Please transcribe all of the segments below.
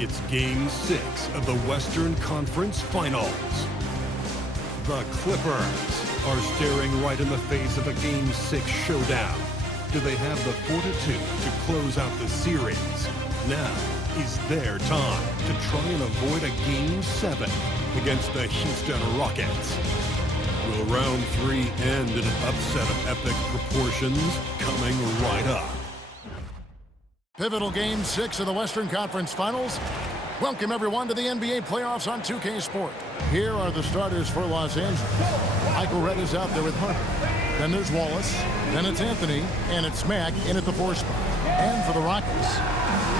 It's Game 6 of the Western Conference Finals. The Clippers are staring right in the face of a Game 6 showdown. Do they have the fortitude to close out the series? Now is their time to try and avoid a Game 7 against the Houston Rockets. Will round 3 end in an upset of epic proportions? Coming right up. Pivotal Game 6 of the Western Conference Finals. Welcome, everyone, to the NBA playoffs on 2K Sport. Here are the starters for Los Angeles. Michael Redd is out there with Hunter. Then there's Wallace. Then it's Anthony. And it's Mack in at the 4 spot. And for the Rockets,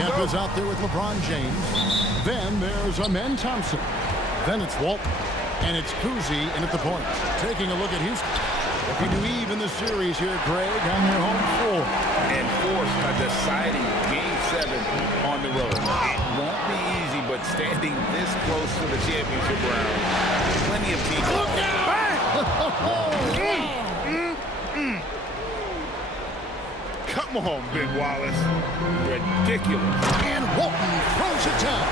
Kemba's out there with LeBron James. Then there's Amen Thompson. Then it's Walton. And it's Cousy in at the point. Taking a look at Houston. Looking to even the series here, Greg, on their home floor. And force a deciding Game 7 on the road. It won't be easy, but standing this close to the championship round, plenty of people. Look out! Come on, Ben Wallace. Ridiculous. And Walton throws it down.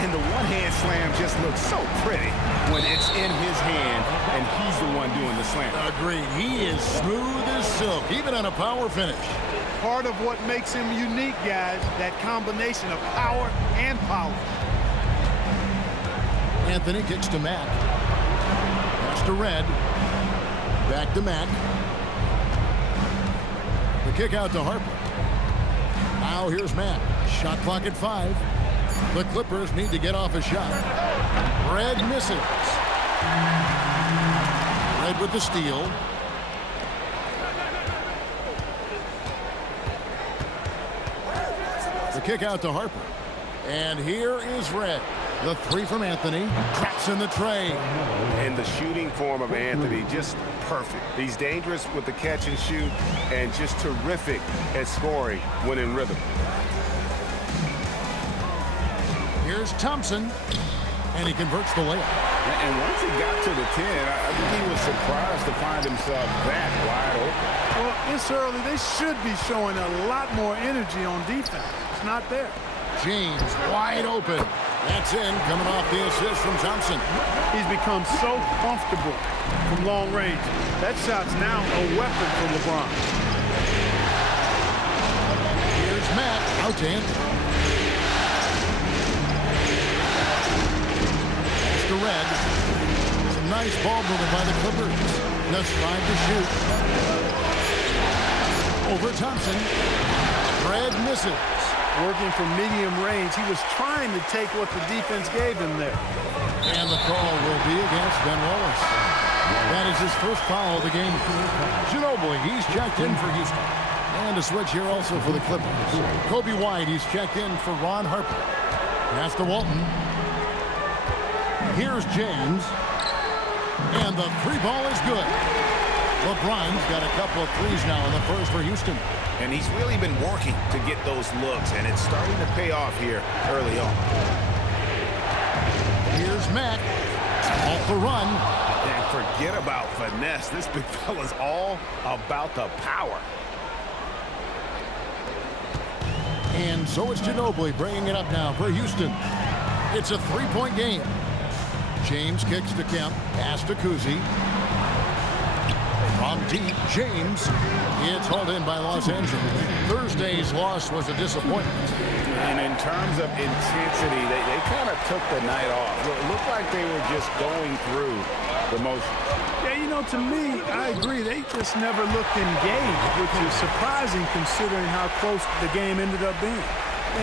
And the one-hand slam just looks so pretty when it's in his hand and he's the one doing the slam. Agreed. He is smooth as silk, even on a power finish. Part of what makes him unique, guys, that combination of power and polish. Anthony kicks to Mack. Pass to Redd. Back to Mack. The kick out to Harper. Now here's Mack. Shot clock at 5. The Clippers need to get off a shot. Redd misses. Redd with the steal. The kick out to Harper. And here is Redd. The 3 from Anthony. Traps in the tray. And the shooting form of Anthony, just perfect. He's dangerous with the catch and shoot and just terrific at scoring when in rhythm. Here's Thompson, and he converts the layup. And once he got to the 10, I think he was surprised to find himself that wide open. Well, this early, they should be showing a lot more energy on defense. It's not there. James wide open. That's in, coming off the assist from Thompson. He's become so comfortable from long range. That shot's now a weapon for LeBron. Here's Mack, out to Anthony. To Redd. Some nice ball movement by the Clippers. Just 5 to shoot. Over Thompson. Redd misses. Working from medium range, he was trying to take what the defense gave him there. And the call will be against Ben Wallace. That is his first foul of the game. Ginobili, he's checked in for Houston. And a switch here also for the Clippers. Kobe White, he's checked in for Ron Harper. Pass to Walton. Here's James. And the 3-ball is good. LeBron's got a couple of threes now in the first for Houston. And he's really been working to get those looks, and it's starting to pay off here early on. Here's Mack. Off the run. And forget about finesse. This big fella's all about the power. And so it's Ginobili bringing it up now for Houston. It's a 3-point game. James kicks to Kemp. Pass to Cousy. From deep, James. It's hauled in by Los Angeles. Thursday's loss was a disappointment. And in terms of intensity, they kind of took the night off. It looked like they were just going through the motion. Yeah, you know, to me, I agree. They just never looked engaged, which is surprising considering how close the game ended up being.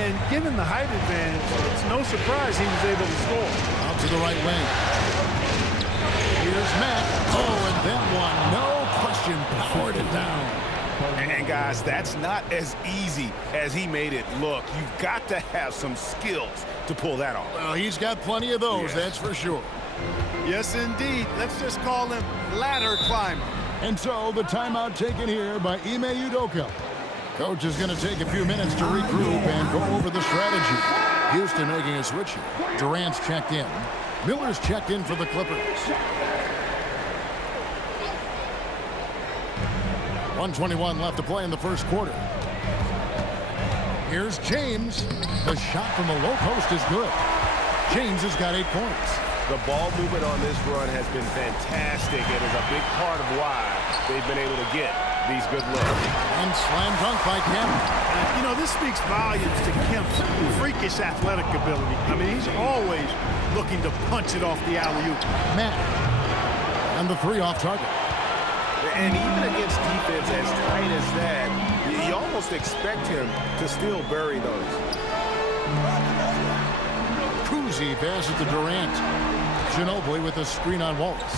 And given the height advantage, it's no surprise he was able to score. Out to the right wing. Here's Mack. Oh, and that one, no question, powered it down. And guys, that's not as easy as he made it look. You've got to have some skills to pull that off. Well, he's got plenty of those, that's for sure. Yes, indeed. Let's just call him ladder climber. And so the timeout taken here by Ime Udoka. Coach is going to take a few minutes to regroup and go over the strategy. Houston making a switch here. Durant's checked in. Miller's checked in for the Clippers. 1:21 left to play in the first quarter. Here's James. The shot from the low post is good. James has got 8 points. The ball movement on this run has been fantastic and is a big part of why they've been able to get these good looks. And slam dunk by Kemp. You know, this speaks volumes to Kemp's freakish athletic ability. I mean, he's always looking to punch it off the alley-oop. Matt. And the 3 off target. And even against defense as tight as that, you almost expect him to still bury those. Cousy passes to Durant. Ginobili with a screen on Wallace.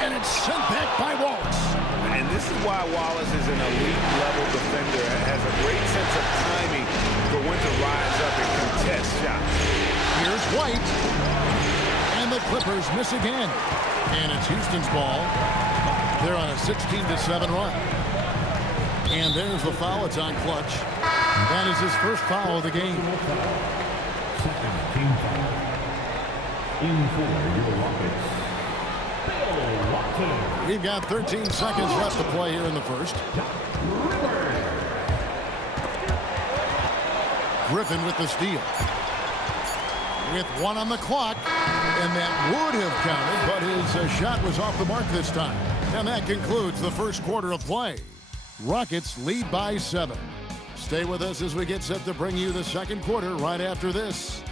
And it's sent back by Wallace. And this is why Wallace is an elite-level defender and has a great sense of timing for when to rise up and contest shots. Here's White. And the Clippers miss again. And it's Houston's ball. They're on a 16-7 run. And there's the foul. It's on Clutch. That is his first foul of the game. Second team foul. In for your Rockets, Bill Walton. We've got 13 seconds left to play here in the first. Griffin with the steal. With 1 on the clock. And that would have counted, but his shot was off the mark this time. And that concludes the first quarter of play. Rockets lead by 7. Stay with us as we get set to bring you the second quarter right after this.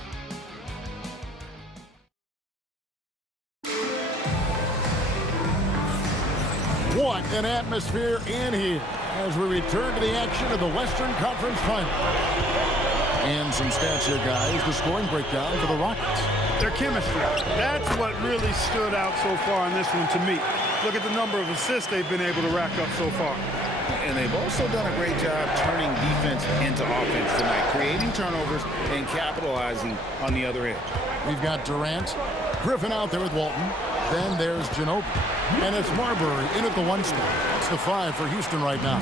What an atmosphere in here as we return to the action of the Western Conference Finals. And some stats here, guys. The scoring breakdown for the Rockets. Their chemistry. That's what really stood out so far in this one to me. Look at the number of assists they've been able to rack up so far. And they've also done a great job turning defense into offense tonight, creating turnovers and capitalizing on the other end. We've got Durant, Griffin out there with Walton. Then there's Ginobili. And it's Marbury in at the 1 spot. It's the 5 for Houston right now.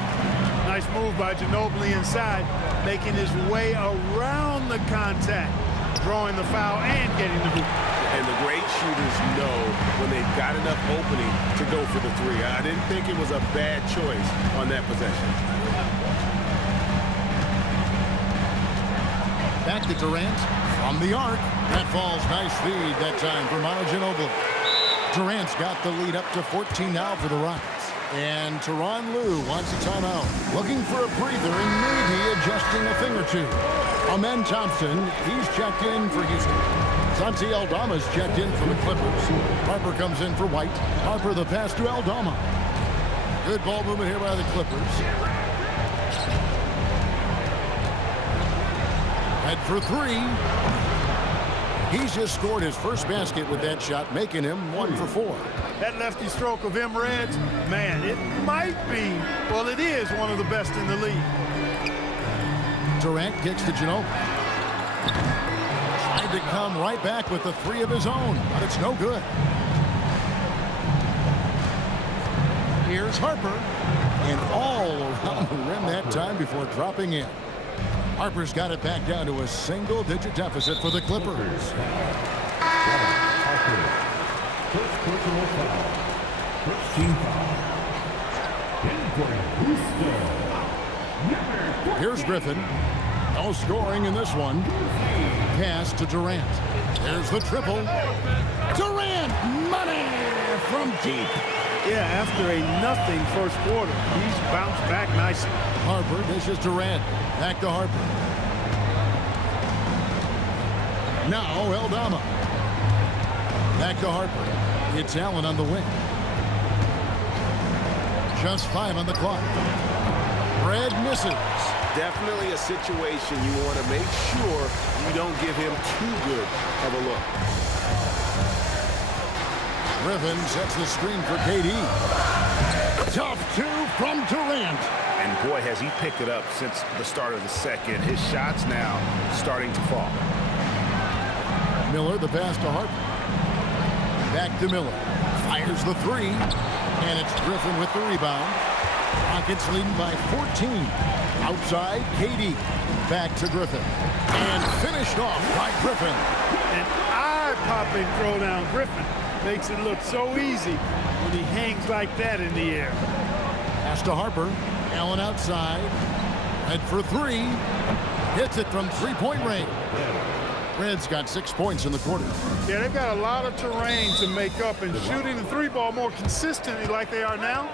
Nice move by Ginobili inside, making his way around the contact, drawing the foul and getting the hoop. And the great shooters know when they've got enough opening to go for the 3. I didn't think it was a bad choice on that possession. Back to Durant from the arc. That falls. Nice feed that time for Manu Ginobili. Durant's got the lead up to 14 now for the Rockets. And Tyronn Lue wants a timeout. Looking for a breather and maybe adjusting a thing or two. Amen Thompson, he's checked in for Houston. Santi Aldama's checked in for the Clippers. Harper comes in for White. Harper the pass to Aldama. Good ball movement here by the Clippers. Head for 3. He's just scored his first basket with that shot, making him 1 for 4. That lefty stroke of Reds, man, it might be, well, it is one of the best in the league. Durant kicks to Ginobili. Tried to come right back with the 3 of his own, but it's no good. Here's Harper, and all around the rim that time before dropping in. Harper's got it back down to a single-digit deficit for the Clippers. First personal foul. First team foul. In for Houston. Here's Griffin. No scoring in this one. Pass to Durant. There's the triple. Durant, money from deep. Yeah, after a nothing first quarter, he's bounced back nicely. Harper dishes Durant. Back to Harper. Now Aldama. Back to Harper. It's Allen on the wing. Just 5 on the clock. Red misses. Definitely a situation you want to make sure you don't give him too good of a look. Griffin sets the screen for KD. Tough 2 from Durant. And boy, has he picked it up since the start of the second. His shot's now starting to fall. Miller, the pass to Harper. Back to Miller. Fires the 3. And it's Griffin with the rebound. Rockets leading by 14. Outside, KD. Back to Griffin. And finished off by Griffin. An eye-popping throwdown. Griffin makes it look so easy when he hangs like that in the air. Pass to Harper. Allen outside. Red for three. Hits it from three-point range. Red's got 6 points in the quarter. Yeah, they've got a lot of terrain to make up, and shooting the three ball more consistently like they are now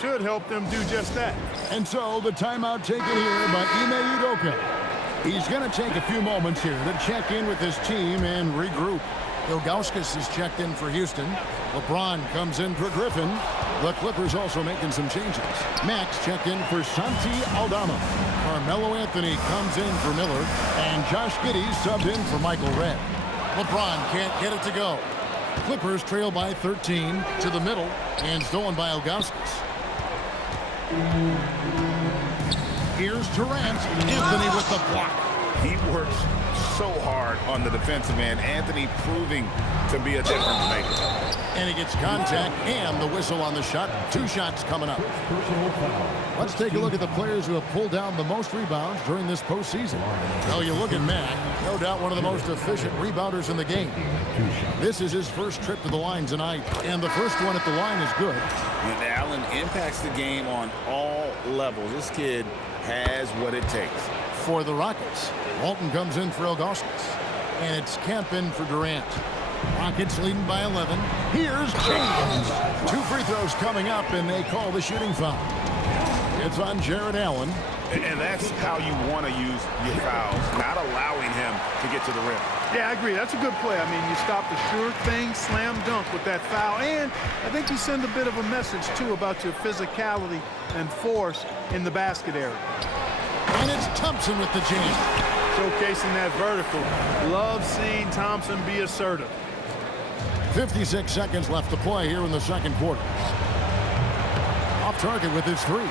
should help them do just that. And so the timeout taken here by Ime Udoka. He's going to take a few moments here to check in with his team and regroup. Ilgauskas is checked in for Houston. LeBron comes in for Griffin. The Clippers also making some changes. Max checked in for Santi Aldama. Carmelo Anthony comes in for Miller. And Josh Giddey subbed in for Michael Redd. LeBron can't get it to go. Clippers trail by 13 to the middle and stolen by Ilgauskas. Here's Durant. Anthony with the block. He works so hard on the defensive end. Anthony proving to be a difference maker. And he gets contact and the whistle on the shot. 2 shots coming up. Let's take a look at the players who have pulled down the most rebounds during this postseason. Well, you look at Mack, no doubt one of the most efficient rebounders in the game. This is his first trip to the line tonight, and the first one at the line is good. And Allen impacts the game on all levels. This kid has what it takes. For the Rockets, Walton comes in for Ilgauskas, and it's Kemp in for Durant. Rockets leading by 11. Here's James. 2 free throws coming up, and they call the shooting foul. It's on Jared Allen. And that's how you want to use your fouls, not allowing him to get to the rim. Yeah, I agree. That's a good play. I mean, you stop the sure thing, slam dunk with that foul. And I think you send a bit of a message, too, about your physicality and force in the basket area. And it's Thompson with the jam. Showcasing that vertical. Love seeing Thompson be assertive. 56 seconds left to play here in the second quarter. Off target with his 3.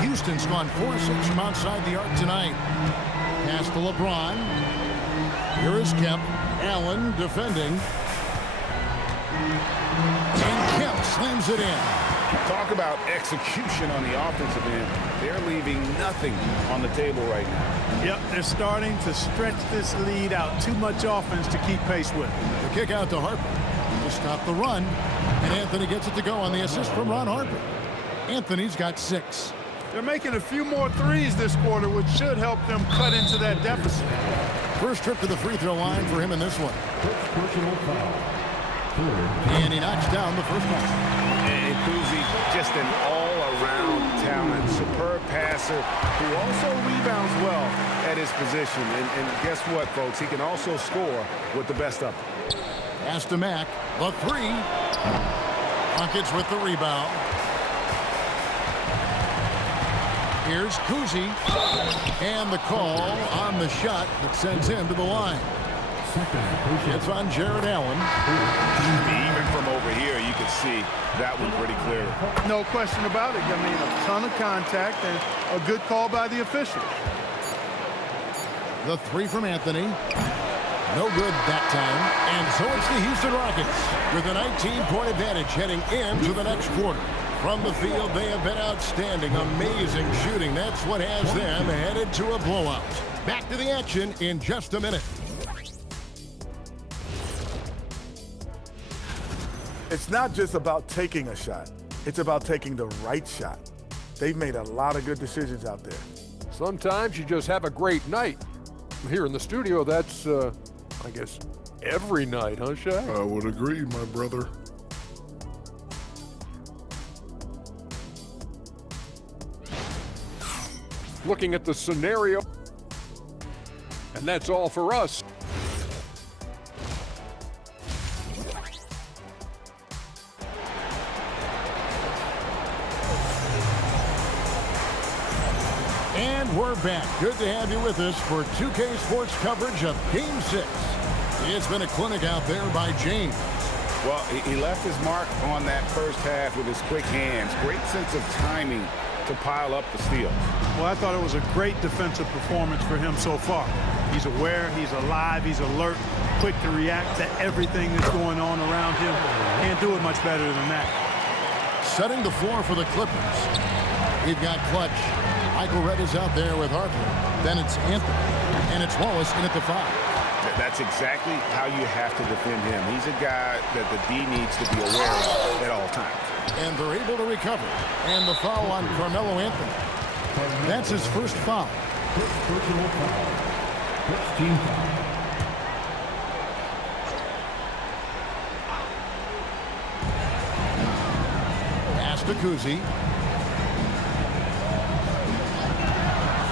Houston's gone 4-6 from outside the arc tonight. Pass to LeBron. Here is Kemp. Allen defending. And Kemp slams it in. Talk about execution on the offensive end. They're leaving nothing on the table right now. Yep, they're starting to stretch this lead out. Too much offense to keep pace with. The kick out to Harper to stop the run. And Anthony gets it to go on the assist from Ron Harper. Anthony's got 6. They're making a few more threes this quarter, which should help them cut into that deficit. First trip to the free throw line for him in this one. Personal foul. And he knocks down the first one. And Kuzi, just an all-around talent, superb passer who also rebounds well at his position. And guess what, folks? He can also score with the best of them. Pass to Mack. The 3. Rockets with the rebound. Here's Kuzi. And the call on the shot that sends him to the line. It's on Jared Allen. Even from over here, you can see that one pretty clearly. No question about it. I mean, a ton of contact and a good call by the officials. The 3 from Anthony. No good that time. And so it's the Houston Rockets with a 19-point advantage heading into the next quarter. From the field, they have been outstanding. Amazing shooting. That's what has them headed to a blowout. Back to the action in just a minute. It's not just about taking a shot. It's about taking the right shot. They've made a lot of good decisions out there. Sometimes you just have a great night. Here in the studio, that's, I guess, every night, huh, Shaq? I would agree, my brother. Looking at the scenario, and that's all for us. And we're back. Good to have you with us for 2K Sports coverage of Game 6. It's been a clinic out there by James. Well, he left his mark on that first half with his quick hands. Great sense of timing to pile up the steals. Well, I thought it was a great defensive performance for him so far. He's aware, he's alive, he's alert, quick to react to everything that's going on around him. Can't do it much better than that. Setting the floor for the Clippers. We've got Clutch. Michael Redd is out there with Harper. Then it's Anthony. And it's Wallace in at the 5. That's exactly how you have to defend him. He's a guy that the D needs to be aware of at all times. And they're able to recover. And the foul on Carmelo Anthony. That's his first foul. First personal foul. First team foul. Pass to Kuzi.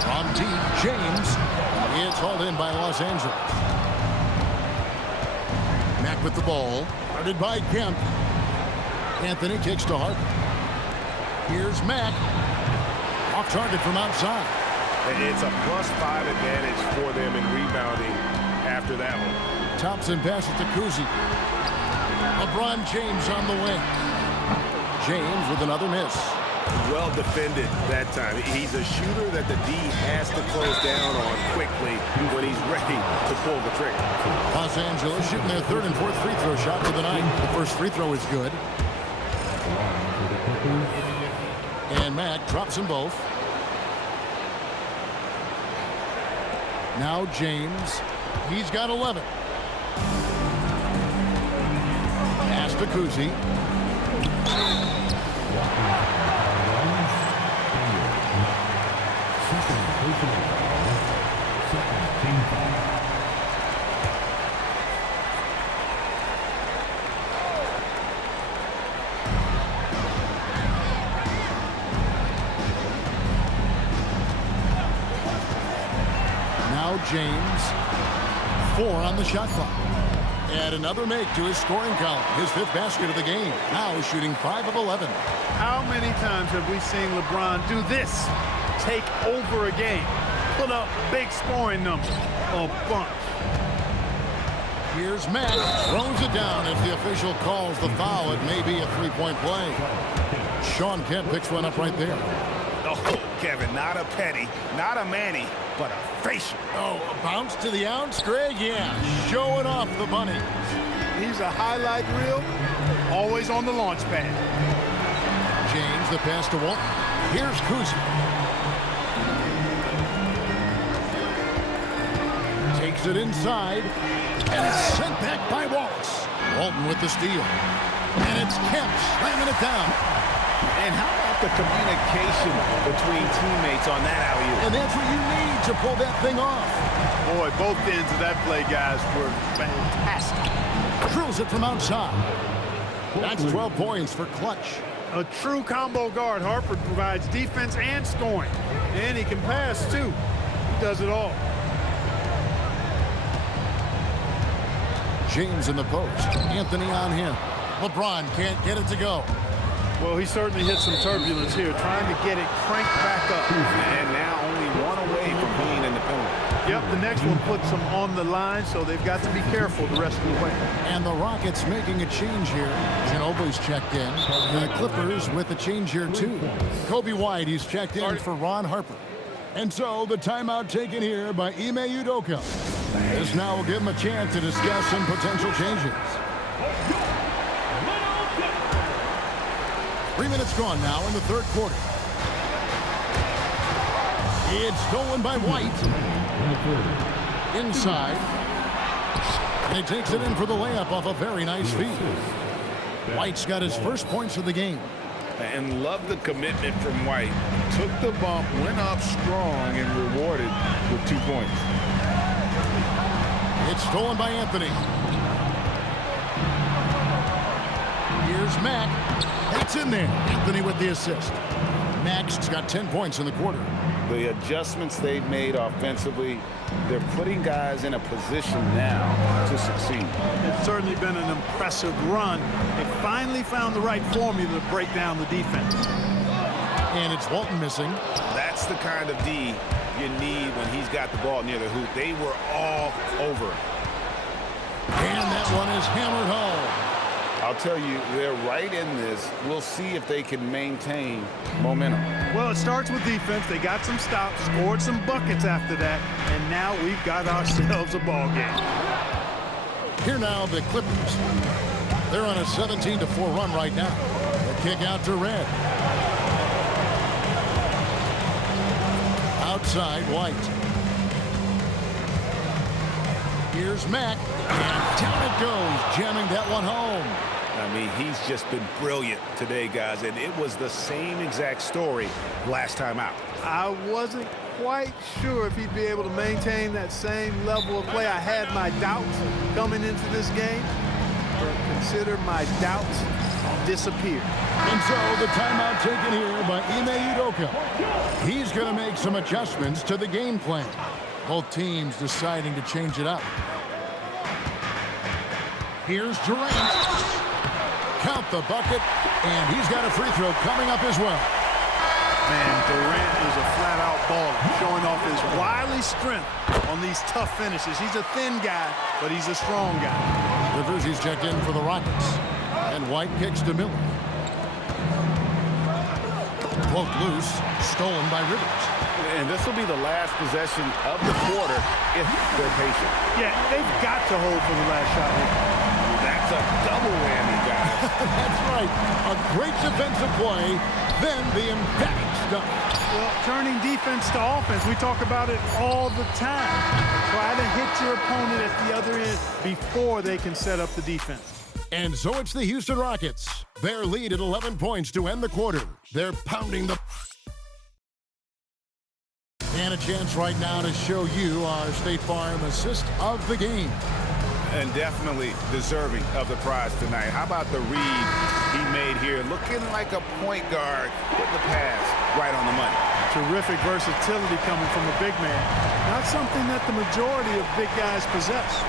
From deep, James. It's hauled in by Los Angeles. Mack with the ball. Guarded by Kemp. Anthony kicks to Harper. Here's Mack. Off target from outside. It's a +5 advantage for them in rebounding after that one. Thompson passes to Kuzi. LeBron James on the wing. James with another miss. Well defended that time. He's a shooter that the D has to close down on quickly when he's ready to pull the trigger. Los Angeles shooting their third and fourth free throw shot for the night. The first free throw is good. And Mack drops them both. Now James. He's got 11. Pass to Kuzi. Second personal foul. Second team foul. Now James. 4 on the shot clock. And another make to his scoring column. His 5th basket of the game. Now shooting 5 of 11. How many times have we seen LeBron do this? Take over a game. Put up big scoring numbers. A bunch. Here's Mack. Throws it down as the official calls the foul. It may be a 3-point play. Sean Kemp picks one up right there. Oh, Kevin, not a Petty, not a Manny, but a facial. Oh, a bounce to the ounce, Greg? Yeah, showing off the bunny. He's a highlight reel, always on the launch pad. James, the pass to Walton. Here's Kuzi. Takes it inside, and it's sent back by Wallace. Walton with the steal. And it's Kemp slamming it down. And how about the communication between teammates on that alley-oop? And that's what you need to pull that thing off. Boy, both ends of that play, guys, were fantastic. Drills it from outside. That's 12 points for Clutch. A true combo guard, Harper provides defense and scoring. And he can pass, too. He does it all. James in the post. Anthony on him. LeBron can't get it to go. Well, he certainly hit some turbulence here, trying to get it cranked back up. And now only one away from being in the penalty. Yep, the next one puts them on the line, so they've got to be careful the rest of the way. And the Rockets making a change here. Ginobili's checked in. And the Clippers with a change here, too. Kobe White, he's checked in for Ron Harper. And so the timeout taken here by Ime Udoka. This now will give him a chance to discuss some potential changes. 3 minutes gone now in the third quarter. It's stolen by White. Inside. And he takes it in for the layup off a very nice feed. White's got his first points of the game. And love the commitment from White. Took the bump, went up strong, and rewarded with 2 points. It's stolen by Anthony. Here's Mack. It's in there. Anthony with the assist. Mack's got 10 points in the quarter. The adjustments they've made offensively, they're putting guys in a position now to succeed. It's certainly been an impressive run. They finally found the right formula to break down the defense. And it's Walton missing. That's the kind of D you need when he's got the ball near the hoop. They were all over it. And that one is hammered home. I'll tell you, they're right in this. We'll see if they can maintain momentum. Well, it starts with defense. They got some stops, scored some buckets after that, and now we've got ourselves a ball game. Here now, the Clippers. They're on a 17-4 run right now. The kick out to Red. Outside, White. Here's Mack, and down it goes, jamming that one home. I mean, he's just been brilliant today, guys, and it was the same exact story last time out. I wasn't quite sure if he'd be able to maintain that same level of play. I had my doubts coming into this game, but consider my doubts disappeared. And so the timeout taken here by Ime Udoka. He's going to make some adjustments to the game plan. Both teams deciding to change it up. Here's Durant. Count the bucket, and he's got a free throw coming up as well. Man, Durant is a flat-out baller, showing off his wily strength on these tough finishes. He's a thin guy, but he's a strong guy. Rivers, he's checked in for the Rockets. And White kicks to Miller. Poked loose, stolen by Rivers. And this will be the last possession of the quarter if they're patient. Yeah, they've got to hold for the last shot. That's a double whammy, guys. That's right. A great defensive play, then the emphatic stuff. Well, turning defense to offense, we talk about it all the time. Try to hit your opponent at the other end before they can set up the defense. And so it's the Houston Rockets. Their lead at 11 points to end the quarter. They're pounding the... And a chance right now to show you our State Farm assist of the game. And definitely deserving of the prize tonight. How about the read he made here? Looking like a point guard with the pass right on the money. Terrific versatility coming from a big man. Not something that the majority of big guys possess.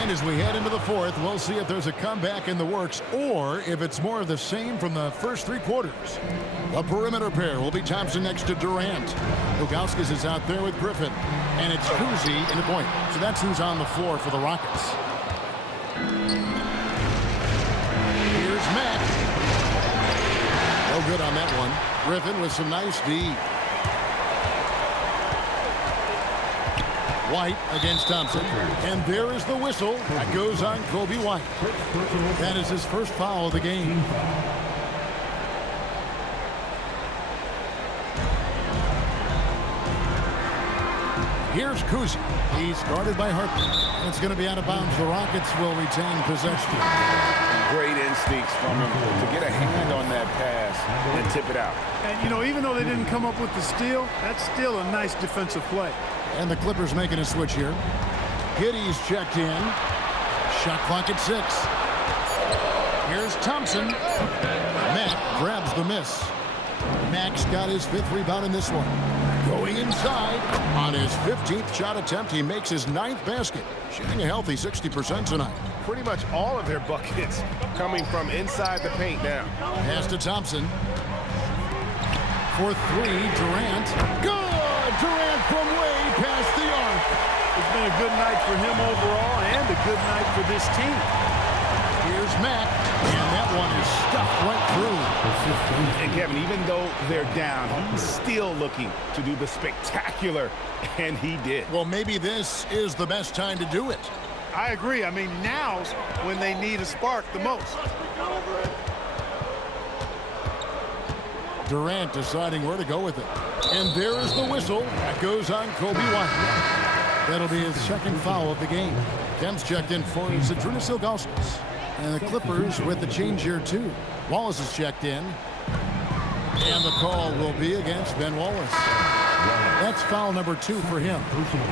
And as we head into the fourth, we'll see if there's a comeback in the works or if it's more of the same from the first three quarters. The perimeter pair will be Thompson next to Durant. Ilgauskas is out there with Griffin. And it's Kuzi in the point. So that's who's on the floor for the Rockets. Here's Mack. No good on that one. Griffin with some nice D. White against Thompson. And there is the whistle that goes on Kobe White. That is his first foul of the game. Here's Kuzi. He's guarded by Harper. And it's going to be out of bounds. The Rockets will retain possession. Great instincts from him to get a hand on that pass and tip it out. And, you know, even though they didn't come up with the steal, that's still a nice defensive play. And the Clippers making a switch here. Giddey's checked in. Shot clock at 6. Here's Thompson. Mack grabs the miss. Mack's got his 5th rebound in this one. Going inside on his 15th shot attempt. He makes his 9th basket. Shooting a healthy 60% tonight. Pretty much all of their buckets coming from inside the paint now. Pass to Thompson. For 3, Durant. Good! Durant from way past the arc. It's been a good night for him overall and a good night for this team. Here's Mack, and that one is stuffed right through. And Kevin, even though they're down, he's still looking to do the spectacular, and he did. Well, maybe this is the best time to do it. I agree. I mean, now's when they need a spark the most. Durant deciding where to go with it. And there is the whistle. That goes on Kobe White. That'll be his 2nd foul of the game. Kemp's checked in for Zydrunas Ilgauskas. And the Clippers with the change here, too. Wallace is checked in. And the call will be against Ben Wallace. That's foul number 2 for him.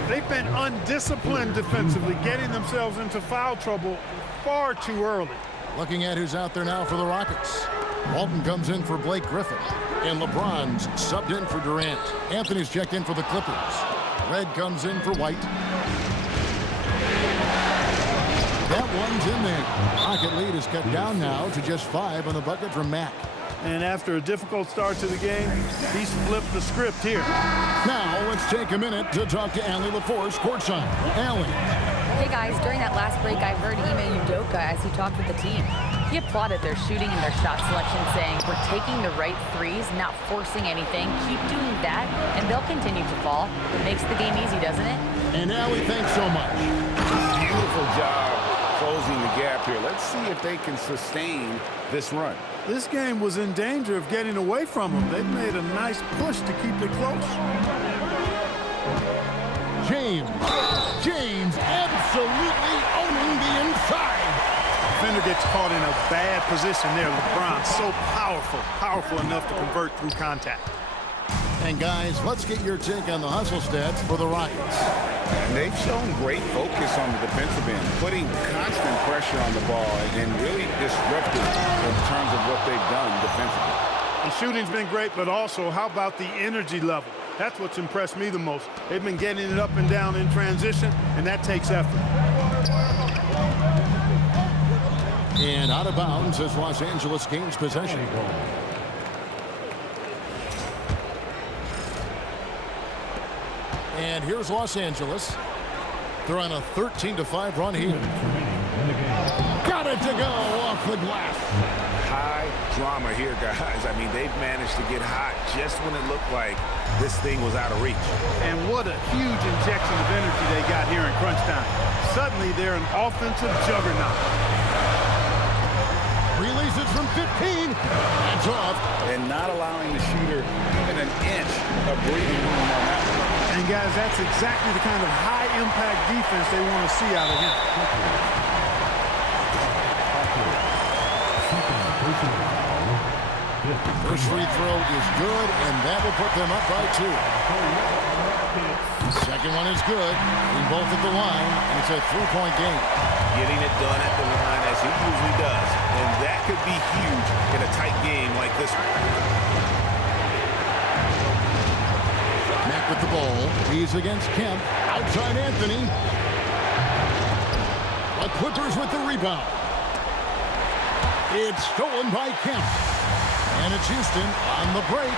They've been undisciplined defensively, getting themselves into foul trouble far too early. Looking at who's out there now for the Rockets. Walton comes in for Blake Griffin. And LeBron's subbed in for Durant. Anthony's checked in for the Clippers. Red comes in for White. That one's in there. Rocket lead is cut down now to just 5 on the bucket from Mack. And after a difficult start to the game, he's flipped the script here. Now let's take a minute to talk to Allie LaForce courtside. Allie. Hey guys, during that last break, I heard Ime Udoka as he talked with the team. He applauded their shooting and their shot selection, saying, "We're taking the right threes, not forcing anything. Keep doing that, and they'll continue to fall. It makes the game easy, doesn't it?" And Allie, thanks so much. Beautiful job closing the gap here. Let's see if they can sustain this run. This game was in danger of getting away from them. They've made a nice push to keep it close. James absolutely owning the inside. Defender gets caught in a bad position there. LeBron, so powerful enough to convert through contact. And guys, let's get your take on the hustle stats for the Rockets. And they've shown great focus on the defensive end, putting constant pressure on the ball and really disruptive in terms of what they've done defensively. The shooting's been great, but also how about the energy level? That's what's impressed me the most. They've been getting it up and down in transition, and that takes effort. And out of bounds as Los Angeles gains possession. And here's Los Angeles. They're on a 13-5 run here. Got it to go off the glass. High drama here, guys. I mean, they've managed to get hot just when it looked like this thing was out of reach. And what a huge injection of energy they got here in crunch time. Suddenly, they're an offensive juggernaut. Releases from 15. That's off. And not allowing the shooter even an inch of breathing room on that one. And guys, that's exactly the kind of high-impact defense they want to see out of him. First free throw is good, and that will put them up by 2. Second one is good. In both at the line, and it's a 3-point game. Getting it done at the line as he usually does. And that could be huge in a tight game like this one. Mack with the ball. He's against Kemp. Outside Anthony. The Clippers with the rebound. It's stolen by Kemp. And it's Houston on the break.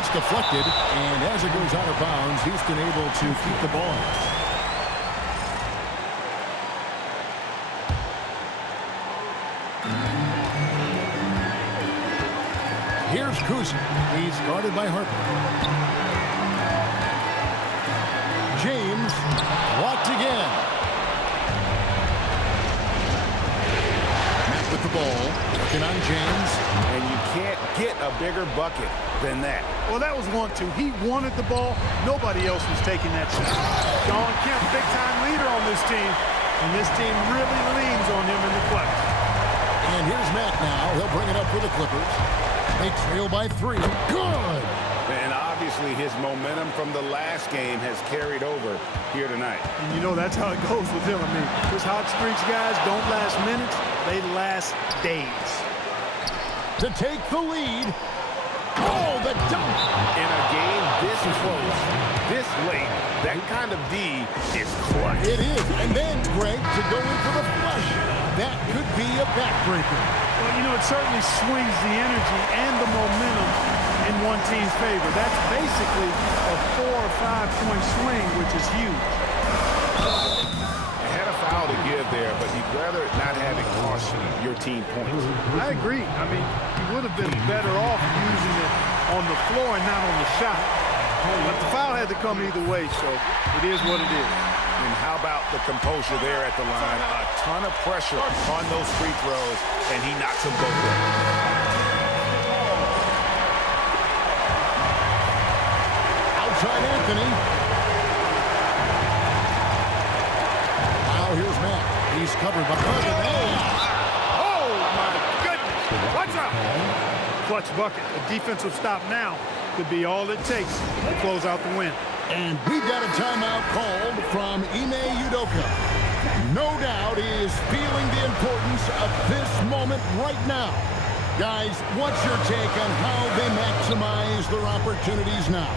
It's deflected, and as it goes out of bounds, Houston able to keep the ball. Here's Kuzma. He's guarded by Harper. James blocked again. Mack with the ball. Working on James. And you can't get a bigger bucket than that. Well, that was 1-2. He wanted the ball. Nobody else was taking that shot. Shawn Kemp, big-time leader on this team. And this team really leans on him in the clutch. And here's Mack now. He'll bring it up for the Clippers. They trail by 3. Good! And obviously his momentum from the last game has carried over here tonight. And you know that's how it goes with him. I mean, his hot streaks, guys, don't last minutes. They last days. To take the lead. Oh, the dunk! In a game this close, this late, that kind of D is clutch. It is. And then, Greg, to go in for the flush. That could be a backbreaker. Well, you know, it certainly swings the energy and the momentum in one team's favor. That's basically a 4 or 5 point swing, which is huge. Had a foul to give there, but you'd rather not have it cost your team points. I agree. I mean, you would have been better off using it on the floor and not on the shot. But the foul had to come either way, so it is what it is. And how about the composure there at the line? A ton of pressure on those free throws, and he knocks them both down. Outside Anthony. Now here's Mack. He's covered by Oh, my goodness. Watch out. Clutch bucket. A defensive stop now could be all it takes to close out the win. And we've got a timeout called from Ime Udoka. No doubt he is feeling the importance of this moment right now. Guys, what's your take on how they maximize their opportunities now?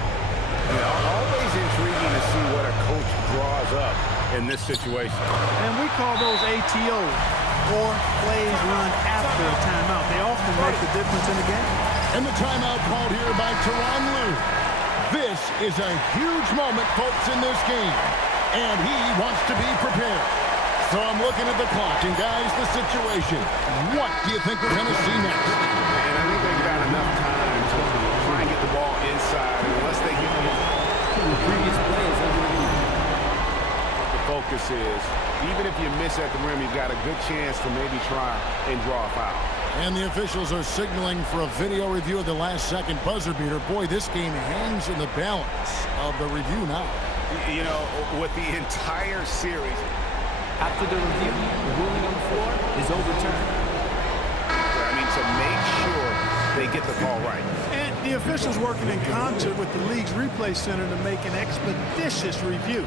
Always intriguing to see what a coach draws up in this situation. And we call those ATOs, or plays run after a timeout. They often make the difference in the game. And the timeout called here by Tyronn Lue. This is a huge moment, folks, in this game. And he wants to be prepared. So I'm looking at the clock. And, guys, the situation. What do you think we're going to see next? And I think they've got enough time to try and get the ball inside unless they get the previous plays. The focus is, even if you miss at the rim, you've got a good chance to maybe try and draw a foul. And the officials are signaling for a video review of the last-second buzzer beater. Boy, this game hangs in the balance of the review now. You know, with the entire series After the review, the ruling on the floor is overturned. I mean, to make sure they get the call right. And the officials working in concert with the league's replay center to make an expeditious review.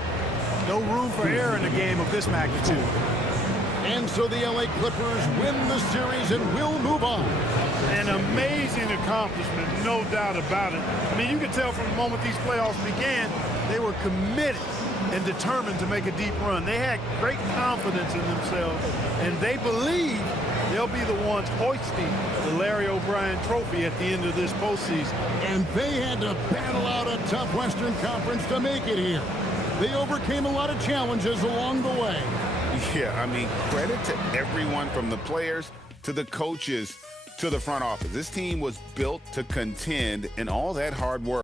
No room for error in a game of this magnitude. And so the LA Clippers win the series and will move on. An amazing accomplishment, no doubt about it. I mean, you could tell from the moment these playoffs began, they were committed and determined to make a deep run. They had great confidence in themselves, and they believe they'll be the ones hoisting the Larry O'Brien trophy at the end of this postseason. And they had to battle out a tough Western Conference to make it here. They overcame a lot of challenges along the way. Yeah, I mean, credit to everyone from the players to the coaches to the front office. This team was built to contend, and all that hard work